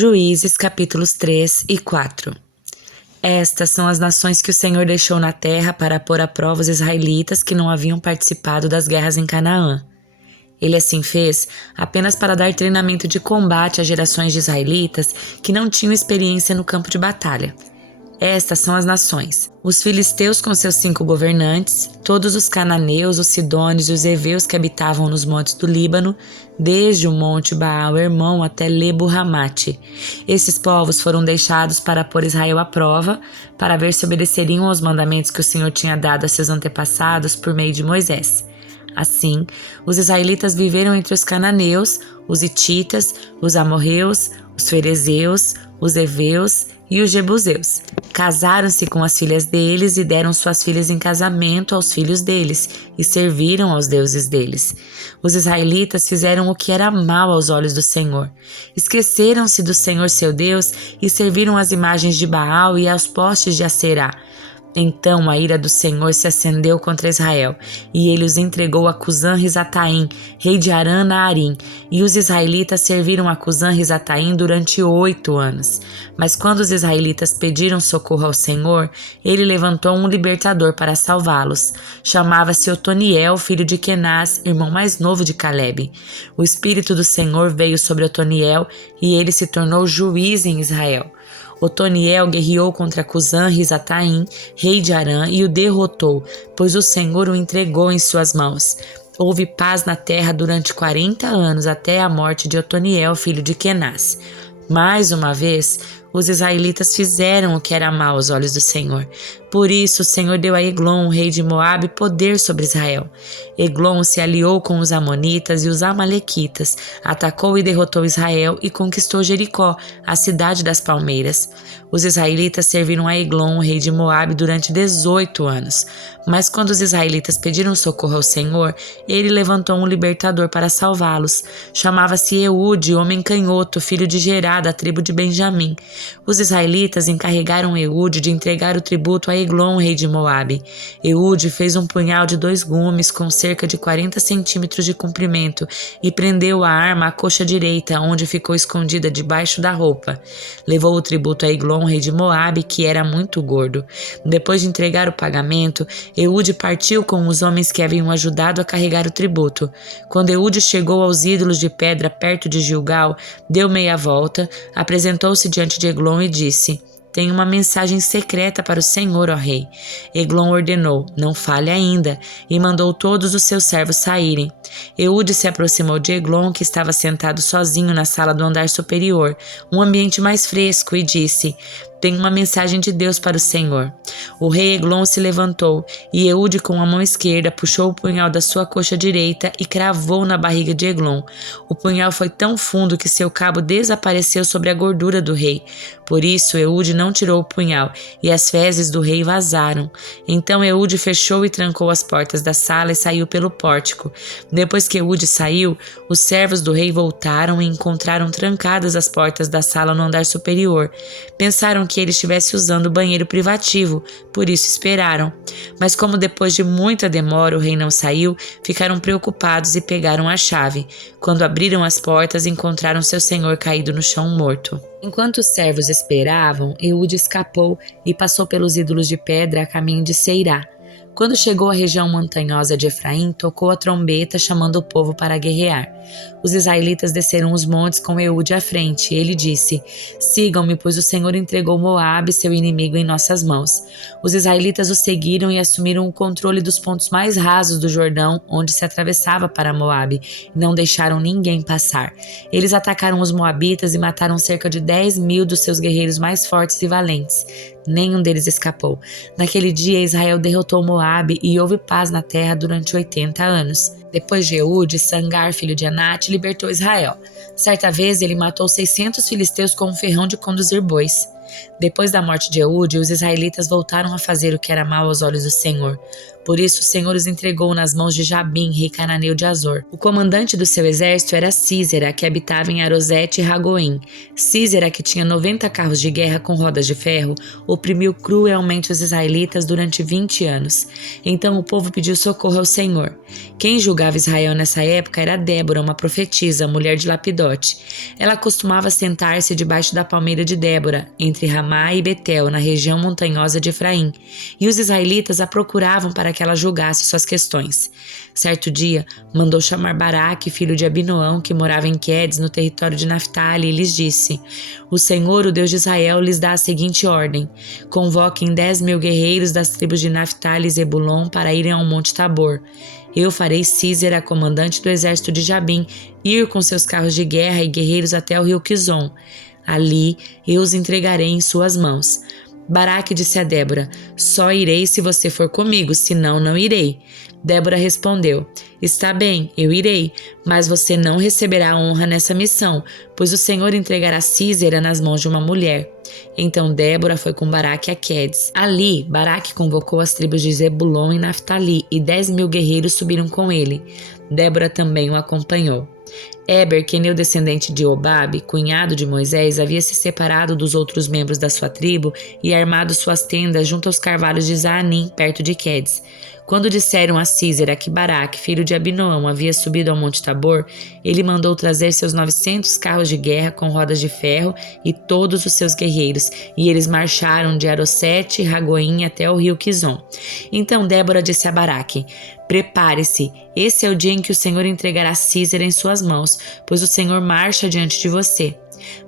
Juízes capítulos 3 e 4. Estas são as nações que o Senhor deixou na terra para pôr à prova os israelitas que não haviam participado das guerras em Canaã. Ele assim fez apenas para dar treinamento de combate às gerações de israelitas que não tinham experiência no campo de batalha. Estas são as nações: os filisteus com seus 5 governantes, todos os cananeus, os sidônios e os heveus que habitavam nos montes do Líbano, desde o monte Baal-Hermon até Lebo-Ramate. Esses povos foram deixados para pôr Israel à prova, para ver se obedeceriam aos mandamentos que o Senhor tinha dado a seus antepassados por meio de Moisés. Assim, os israelitas viveram entre os cananeus, os hititas, os amorreus, os ferezeus, os heveus e os jebuseus. Casaram-se com as filhas deles e deram suas filhas em casamento aos filhos deles e serviram aos deuses deles. Os israelitas fizeram o que era mal aos olhos do Senhor. Esqueceram-se do Senhor seu Deus e serviram às imagens de Baal e aos postes de Aserá. Então a ira do Senhor se acendeu contra Israel, e ele os entregou a Cusã-Risataim, rei de Arã-Naarim, e os israelitas serviram a Cusã-Risataim durante 8 anos. Mas quando os israelitas pediram socorro ao Senhor, ele levantou um libertador para salvá-los. Chamava-se Otoniel, filho de Kenaz, irmão mais novo de Calebe. O Espírito do Senhor veio sobre Otoniel, e ele se tornou juiz em Israel. Otoniel guerreou contra Cusã-Risataim, rei de Arã, e o derrotou, pois o Senhor o entregou em suas mãos. Houve paz na terra durante 40 anos, até a morte de Otoniel, filho de Kenaz. Mais uma vez, os israelitas fizeram o que era mal aos olhos do Senhor. Por isso, o Senhor deu a Eglon, rei de Moabe, poder sobre Israel. Eglon se aliou com os amonitas e os amalequitas, atacou e derrotou Israel e conquistou Jericó, a cidade das palmeiras. Os israelitas serviram a Eglon, rei de Moabe, durante 18 anos. Mas quando os israelitas pediram socorro ao Senhor, ele levantou um libertador para salvá-los. Chamava-se Eude, homem canhoto, filho de Gerá, da tribo de Benjamim. Os israelitas encarregaram Eude de entregar o tributo a Eglon, rei de Moabe. Eude fez um punhal de 2 gumes com cerca de 40 centímetros de comprimento e prendeu a arma à coxa direita, onde ficou escondida debaixo da roupa. Levou o tributo a Eglon, rei de Moabe, que era muito gordo. Depois de entregar o pagamento, Eude partiu com os homens que haviam ajudado a carregar o tributo. Quando Eude chegou aos ídolos de pedra perto de Gilgal, deu meia volta, apresentou-se diante de Eglon e disse: "Tenho uma mensagem secreta para o Senhor, ó rei." Eglon ordenou: "Não fale ainda", e mandou todos os seus servos saírem. Eude se aproximou de Eglon, que estava sentado sozinho na sala do andar superior, um ambiente mais fresco, e disse: "Tenho uma mensagem de Deus para o Senhor." O rei Eglon se levantou, e Eude com a mão esquerda puxou o punhal da sua coxa direita e cravou na barriga de Eglon. O punhal foi tão fundo que seu cabo desapareceu sobre a gordura do rei. Por isso Eude não tirou o punhal, e as fezes do rei vazaram. Então Eude fechou e trancou as portas da sala e saiu pelo pórtico. Depois que Eude saiu, os servos do rei voltaram e encontraram trancadas as portas da sala no andar superior. Pensaram que ele estivesse usando o banheiro privativo, por isso esperaram. Mas como depois de muita demora o rei não saiu, ficaram preocupados e pegaram a chave. Quando abriram as portas, encontraram seu senhor caído no chão morto. Enquanto os servos esperavam, Eude escapou e passou pelos ídolos de pedra a caminho de Seirá. Quando chegou à região montanhosa de Efraim, tocou a trombeta, chamando o povo para guerrear. Os israelitas desceram os montes com Eude à frente, e ele disse: "Sigam-me, pois o Senhor entregou Moabe, seu inimigo, em nossas mãos." Os israelitas o seguiram e assumiram o controle dos pontos mais rasos do Jordão, onde se atravessava para Moabe, e não deixaram ninguém passar. Eles atacaram os moabitas e mataram cerca de 10.000 dos seus guerreiros mais fortes e valentes. Nenhum deles escapou. Naquele dia, Israel derrotou Moabe e houve paz na terra durante 80 anos. Depois de Eude, Sangar, filho de Anate, libertou Israel. Certa vez, ele matou 600 filisteus com um ferrão de conduzir bois. Depois da morte de Eude, os israelitas voltaram a fazer o que era mal aos olhos do Senhor. Por isso o Senhor os entregou nas mãos de Jabim, rei cananeu de Azor. O comandante do seu exército era Sísera, que habitava em Arosete e Ragoim. Sísera, que tinha 90 carros de guerra com rodas de ferro, oprimiu cruelmente os israelitas durante 20 anos. Então o povo pediu socorro ao Senhor. Quem julgava Israel nessa época era Débora, uma profetisa, mulher de Lapidote. Ela costumava sentar-se debaixo da palmeira de Débora, entre Ramá e Betel, na região montanhosa de Efraim, e os israelitas a procuravam para que ela julgasse suas questões. Certo dia, mandou chamar Baraque, filho de Abinoão, que morava em Quedes, no território de Naftali, e lhes disse: O Senhor, o Deus de Israel, lhes dá a seguinte ordem: convoquem 10.000 guerreiros das tribos de Naftali e Zebulon para irem ao Monte Tabor. Eu farei Sísera, comandante do exército de Jabim, ir com seus carros de guerra e guerreiros até o rio Quizon. Ali eu os entregarei em suas mãos. Baraque disse a Débora: só irei se você for comigo, senão não irei. Débora respondeu: está bem, eu irei, mas você não receberá honra nessa missão, pois o Senhor entregará Sísera nas mãos de uma mulher. Então Débora foi com Baraque a Quedes. Ali, Baraque convocou as tribos de Zebulon e Naftali, e 10.000 guerreiros subiram com ele. Débora também o acompanhou. Éber, queneu descendente de Obabe, cunhado de Moisés, havia se separado dos outros membros da sua tribo e armado suas tendas junto aos carvalhos de Zaanim, perto de Quedes. Quando disseram a Sísera que Baraque, filho de Abinoão, havia subido ao Monte Tabor, ele mandou trazer seus 900 carros de guerra com rodas de ferro e todos os seus guerreiros, e eles marcharam de Arosete e Ragoim até o rio Quizon. Então Débora disse a Baraque: prepare-se, esse é o dia em que o Senhor entregará Sísera em suas mãos, pois o Senhor marcha diante de você.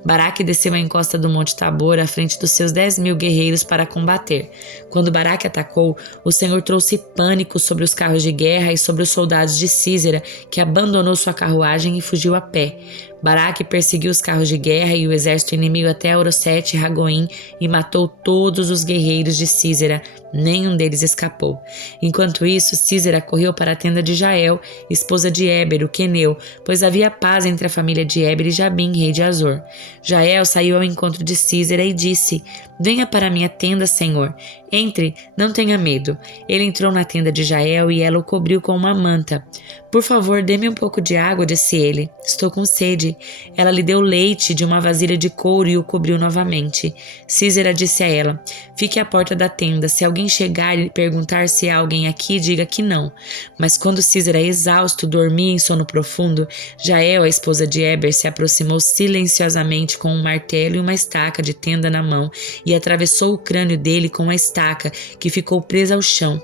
Baraque desceu a encosta do Monte Tabor à frente dos seus 10.000 guerreiros para combater. Quando Baraque atacou, o Senhor trouxe pânico sobre os carros de guerra e sobre os soldados de Sísera, que abandonou sua carruagem e fugiu a pé. Baraque perseguiu os carros de guerra e o exército inimigo até Arosete e Ragoim e matou todos os guerreiros de Sísera, nenhum deles escapou. Enquanto isso, Sísera correu para a tenda de Jael, esposa de Éber, o queneu, pois havia paz entre a família de Éber e Jabim, rei de Azor. Jael saiu ao encontro de Sísera e disse: venha para a minha tenda, Senhor. Entre, não tenha medo. Ele entrou na tenda de Jael e ela o cobriu com uma manta. Por favor, dê-me um pouco de água, disse ele. Estou com sede. Ela lhe deu leite de uma vasilha de couro e o cobriu novamente. Sísera disse a ela: fique à porta da tenda. Se alguém chegar e perguntar se há alguém aqui, diga que não. Mas quando Sísera, exausto, dormia em sono profundo, Jael, a esposa de Éber, se aproximou silenciosamente com um martelo e uma estaca de tenda na mão e atravessou o crânio dele com a estaca, que ficou presa ao chão.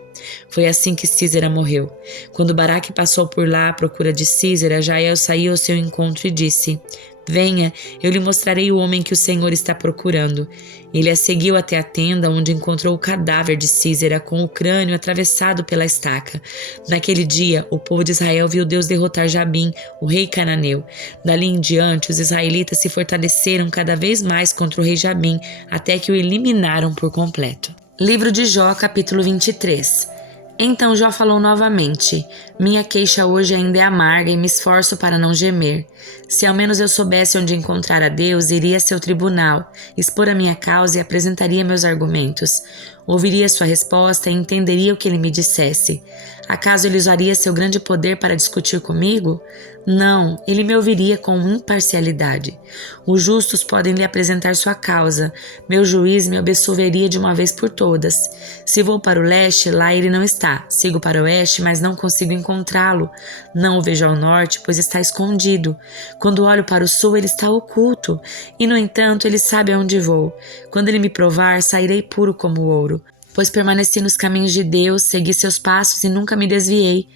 Foi assim que Sísera morreu. Quando Baraque passou por lá à procura de Sísera, Jael saiu ao seu encontro e disse: venha, eu lhe mostrarei o homem que o Senhor está procurando. Ele a seguiu até a tenda, onde encontrou o cadáver de Sísera com o crânio atravessado pela estaca. Naquele dia, o povo de Israel viu Deus derrotar Jabim, o rei cananeu. Dali em diante, os israelitas se fortaleceram cada vez mais contra o rei Jabim, até que o eliminaram por completo. Livro de Jó, capítulo 23. Então Jó falou novamente: minha queixa hoje ainda é amarga e me esforço para não gemer. Se ao menos eu soubesse onde encontrar a Deus, iria a seu tribunal, expor a minha causa e apresentaria meus argumentos. Ouviria sua resposta e entenderia o que ele me dissesse. Acaso ele usaria seu grande poder para discutir comigo? Não, ele me ouviria com imparcialidade. Os justos podem lhe apresentar sua causa. Meu juiz me absolveria de uma vez por todas. Se vou para o leste, lá ele não está. Sigo para o oeste, mas não consigo encontrá-lo. Não o vejo ao norte, pois está escondido. Quando olho para o sul, ele está oculto. E, no entanto, ele sabe aonde vou. Quando ele me provar, sairei puro como ouro. Pois permaneci nos caminhos de Deus, segui seus passos e nunca me desviei.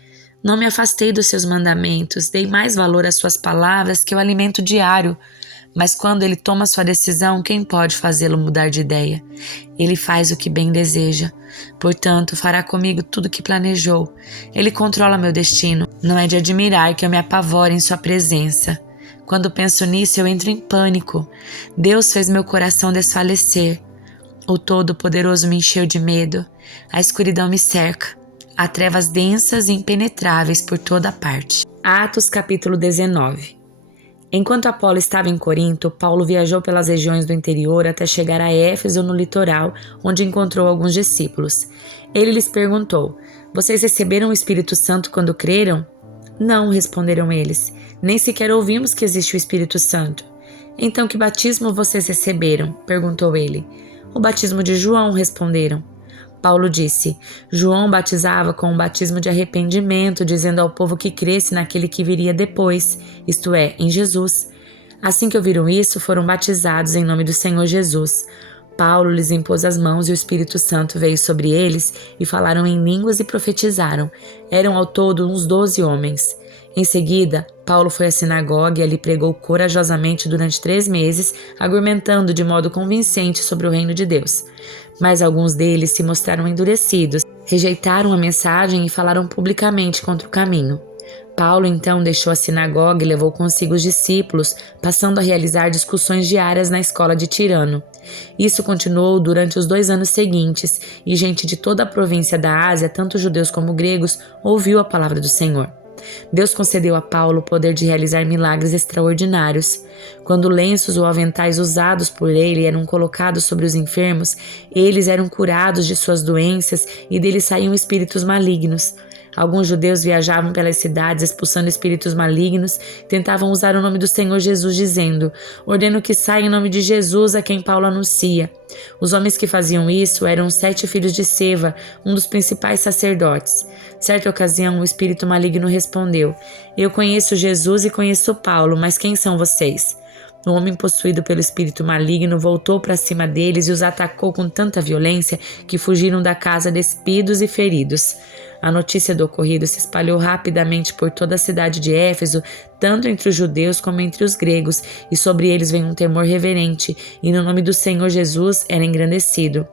Não me afastei dos seus mandamentos, dei mais valor às suas palavras que ao alimento diário. Mas quando ele toma sua decisão, quem pode fazê-lo mudar de ideia? Ele faz o que bem deseja. Portanto, fará comigo tudo o que planejou. Ele controla meu destino. Não é de admirar que eu me apavore em sua presença. Quando penso nisso, eu entro em pânico. Deus fez meu coração desfalecer. O Todo-Poderoso me encheu de medo. A escuridão me cerca. Há trevas densas e impenetráveis por toda parte. Atos capítulo 19. Enquanto Apolo estava em Corinto, Paulo viajou pelas regiões do interior até chegar a Éfeso, no litoral, onde encontrou alguns discípulos. Ele lhes perguntou: "Vocês receberam o Espírito Santo quando creram?" "Não", responderam eles, "nem sequer ouvimos que existe o Espírito Santo." "Então que batismo vocês receberam?" perguntou ele. "O batismo de João", responderam. Paulo disse: "João batizava com o batismo de arrependimento, dizendo ao povo que cresce naquele que viria depois, isto é, em Jesus. Assim que ouviram isso, foram batizados em nome do Senhor Jesus. Paulo lhes impôs as mãos e o Espírito Santo veio sobre eles e falaram em línguas e profetizaram. Eram ao todo uns 12 homens. Em seguida, Paulo foi à sinagoga e ali pregou corajosamente durante 3 meses, argumentando de modo convincente sobre o reino de Deus. Mas alguns deles se mostraram endurecidos, rejeitaram a mensagem e falaram publicamente contra o caminho. Paulo então deixou a sinagoga e levou consigo os discípulos, passando a realizar discussões diárias na escola de Tirano. Isso continuou durante os 2 anos seguintes, e gente de toda a província da Ásia, tanto judeus como gregos, ouviu a palavra do Senhor. Deus concedeu a Paulo o poder de realizar milagres extraordinários. Quando lenços ou aventais usados por ele eram colocados sobre os enfermos, eles eram curados de suas doenças e deles saíam espíritos malignos. Alguns judeus viajavam pelas cidades expulsando espíritos malignos, tentavam usar o nome do Senhor Jesus, dizendo: "Ordeno que saia em nome de Jesus a quem Paulo anuncia." Os homens que faziam isso eram os 7 filhos de Seva, um dos principais sacerdotes. Certa ocasião, o espírito maligno respondeu: "Eu conheço Jesus e conheço Paulo, mas quem são vocês?" O homem possuído pelo espírito maligno voltou para cima deles e os atacou com tanta violência que fugiram da casa despidos e feridos. A notícia do ocorrido se espalhou rapidamente por toda a cidade de Éfeso, tanto entre os judeus como entre os gregos, e sobre eles veio um temor reverente, e no nome do Senhor Jesus era engrandecido.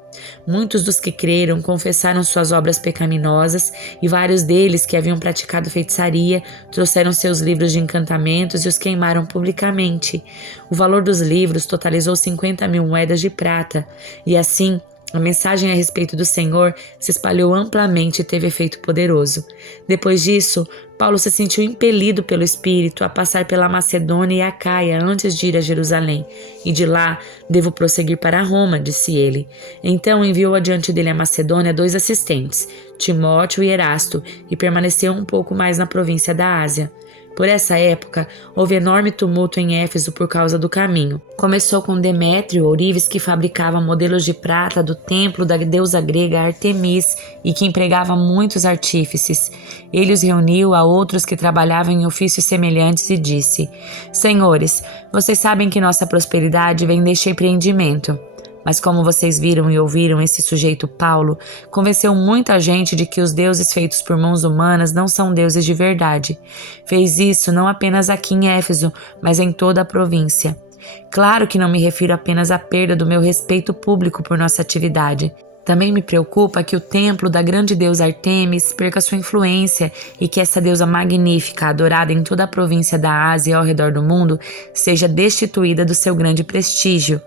Muitos dos que creram confessaram suas obras pecaminosas, e vários deles que haviam praticado feitiçaria trouxeram seus livros de encantamentos e os queimaram publicamente. O valor dos livros totalizou 50.000 moedas de prata, e assim a mensagem a respeito do Senhor se espalhou amplamente e teve efeito poderoso. Depois disso, Paulo se sentiu impelido pelo Espírito a passar pela Macedônia e Acaia antes de ir a Jerusalém, e de lá devo prosseguir para Roma, disse ele. Então enviou adiante dele a Macedônia 2 assistentes, Timóteo e Erasto, e permaneceu um pouco mais na província da Ásia. Por essa época, houve enorme tumulto em Éfeso por causa do caminho. Começou com Demétrio, ourives que fabricava modelos de prata do templo da deusa grega Artemis e que empregava muitos artífices. Ele os reuniu a outros que trabalhavam em ofícios semelhantes e disse: "Senhores, vocês sabem que nossa prosperidade vem deste empreendimento. Mas como vocês viram e ouviram, esse sujeito Paulo convenceu muita gente de que os deuses feitos por mãos humanas não são deuses de verdade. Fez isso não apenas aqui em Éfeso, mas em toda a província. Claro que não me refiro apenas à perda do meu respeito público por nossa atividade. Também me preocupa que o templo da grande deusa Artemis perca sua influência e que essa deusa magnífica, adorada em toda a província da Ásia e ao redor do mundo, seja destituída do seu grande prestígio."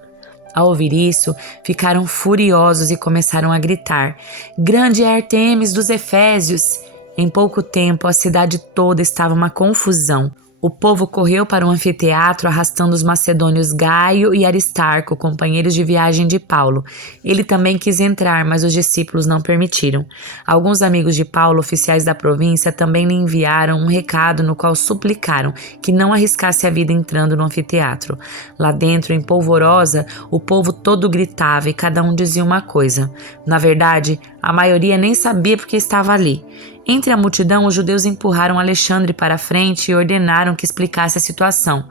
Ao ouvir isso, ficaram furiosos e começaram a gritar: "Grande é Artemis dos Efésios!" Em pouco tempo, a cidade toda estava uma confusão. O povo correu para o anfiteatro arrastando os macedônios Gaio e Aristarco, companheiros de viagem de Paulo. Ele também quis entrar, mas os discípulos não permitiram. Alguns amigos de Paulo, oficiais da província, também lhe enviaram um recado no qual suplicaram que não arriscasse a vida entrando no anfiteatro. Lá dentro, em polvorosa, o povo todo gritava e cada um dizia uma coisa. Na verdade, a maioria nem sabia porque estava ali. Entre a multidão, os judeus empurraram Alexandre para a frente e ordenaram que explicasse a situação.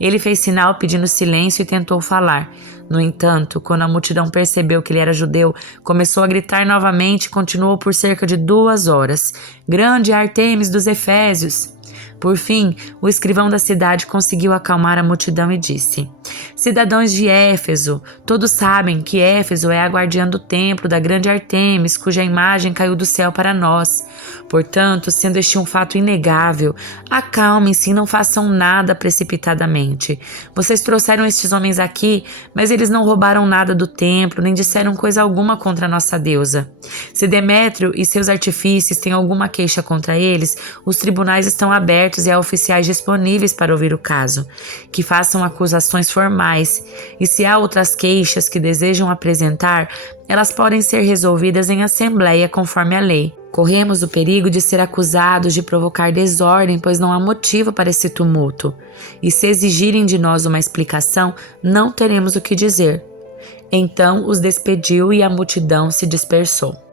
Ele fez sinal pedindo silêncio e tentou falar. No entanto, quando a multidão percebeu que ele era judeu, começou a gritar novamente e continuou por cerca de 2 horas. "Grande Artemis dos Efésios!" Por fim, o escrivão da cidade conseguiu acalmar a multidão e disse: "Cidadãos de Éfeso, todos sabem que Éfeso é a guardiã do templo da grande Artemis, cuja imagem caiu do céu para nós. Portanto, sendo este um fato inegável, acalmem-se e não façam nada precipitadamente. Vocês trouxeram estes homens aqui, mas eles não roubaram nada do templo, nem disseram coisa alguma contra a nossa deusa. Se Demétrio e seus artifícios têm alguma queixa contra eles, os tribunais estão abertos e há oficiais disponíveis para ouvir o caso, que façam acusações formais, e se há outras queixas que desejam apresentar, elas podem ser resolvidas em assembleia conforme a lei. Corremos o perigo de ser acusados de provocar desordem, pois não há motivo para esse tumulto, e se exigirem de nós uma explicação, não teremos o que dizer. Então os despediu e a multidão se dispersou.